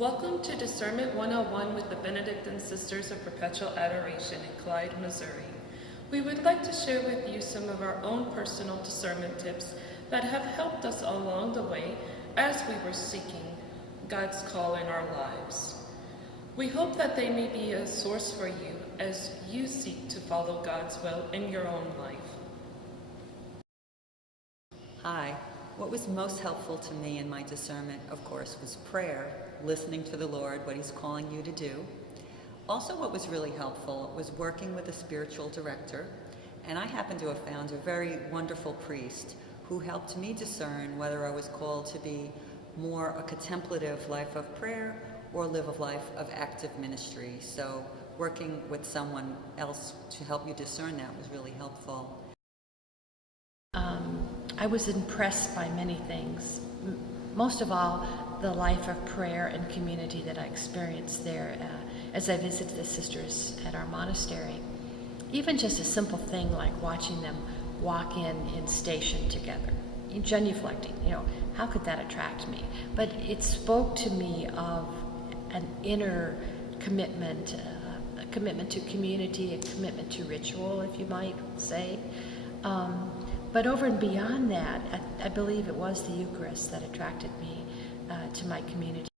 Welcome to Discernment 101 with the Benedictine Sisters of Perpetual Adoration in Clyde, Missouri. We would like to share with you some of our own personal discernment tips that have helped us along the way as we were seeking God's call in our lives. We hope that they may be a source for you as you seek to follow God's will in your own life. Hi. What was most helpful to me in my discernment, of course, was prayer, listening to the Lord, what He's calling you to do. Also, what was really helpful was working with a spiritual director, and I happen to have found a very wonderful priest who helped me discern whether I was called to be more a contemplative life of prayer or live a life of active ministry. So working with someone else to help you discern that was really helpful. I was impressed by many things. Most of all, the life of prayer and community that I experienced there as I visited the sisters at our monastery. Even just a simple thing like watching them walk in station together, genuflecting, how could that attract me? But it spoke to me of an inner commitment, a commitment to community, a commitment to ritual, if you might say. But over and beyond that, I believe it was the Eucharist that attracted me to my community.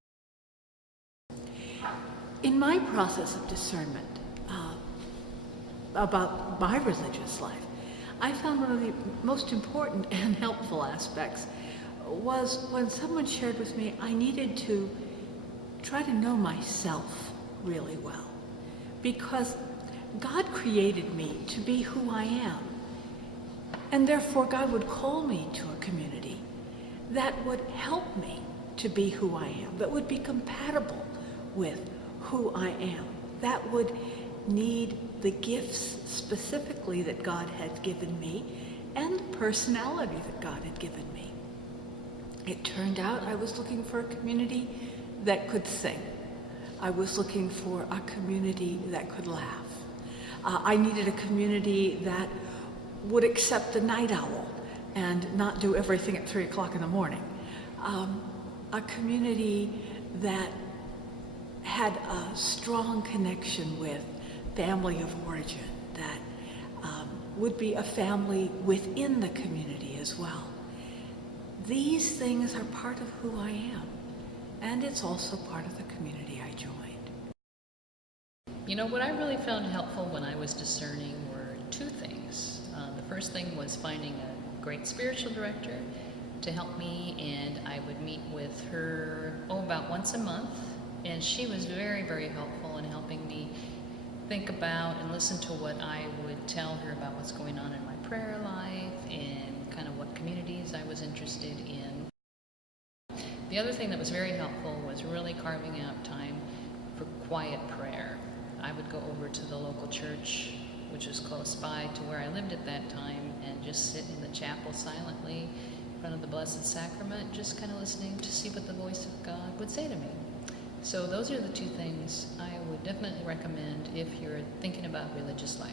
In my process of discernment about my religious life, I found one of the most important and helpful aspects was when someone shared with me I needed to try to know myself really well, because God created me to be who I am. And therefore, God would call me to a community that would help me to be who I am, that would be compatible with who I am, that would need the gifts specifically that God had given me and the personality that God had given me. It turned out I was looking for a community that could sing. I was looking for a community that could laugh. I needed a community that would accept the night owl and not do everything at 3 o'clock in the morning. A community that had a strong connection with family of origin, that would be a family within the community as well. These things are part of who I am, and it's also part of the community I joined. What I really found helpful when I was discerning were two things. The first thing was finding a great spiritual director to help me, and I would meet with her about once a month, and she was very, very helpful in helping me think about and listen to what I would tell her about what's going on in my prayer life and kind of what communities I was interested in. The other thing that was very helpful was really carving out time for quiet prayer. I would go over to the local church, which was close by to where I lived at that time, and just sit in the chapel silently in front of the Blessed Sacrament, just kind of listening to see what the voice of God would say to me. So those are the two things I would definitely recommend if you're thinking about religious life.